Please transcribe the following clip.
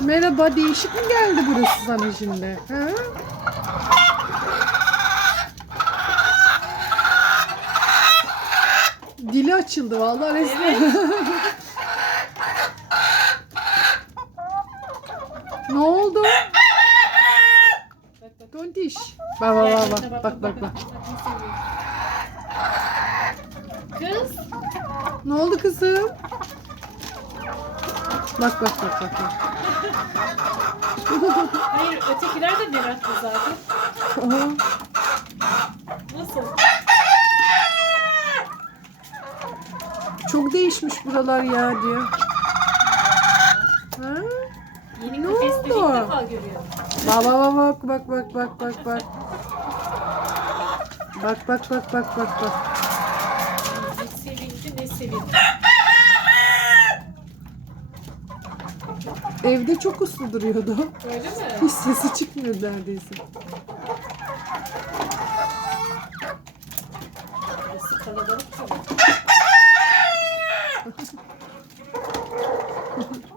Merhaba değişik mi geldi burası sana şimdi? Ha? Dili açıldı vallahi resmen. ne oldu? Tontiş. Bak bak bak bak bak bak bak. Kız. Ne oldu kızım? Bak bak bak bak. bak. Hayır ötekiler de meraklı zaten. Aha. Nasıl? Çok değişmiş buralar ya diyor. Ha? Yeni Ne kafesleri ilk oldu? defa görüyorum. Bak bak bak bak bak bak bak bak. Bak bak bak bak bak bak. Ne sevindi ne sevindi. Evde çok uslu duruyordu. Öyle mi? Hiç sesi çıkmıyor neredeyse. Burası kalabalık tabii.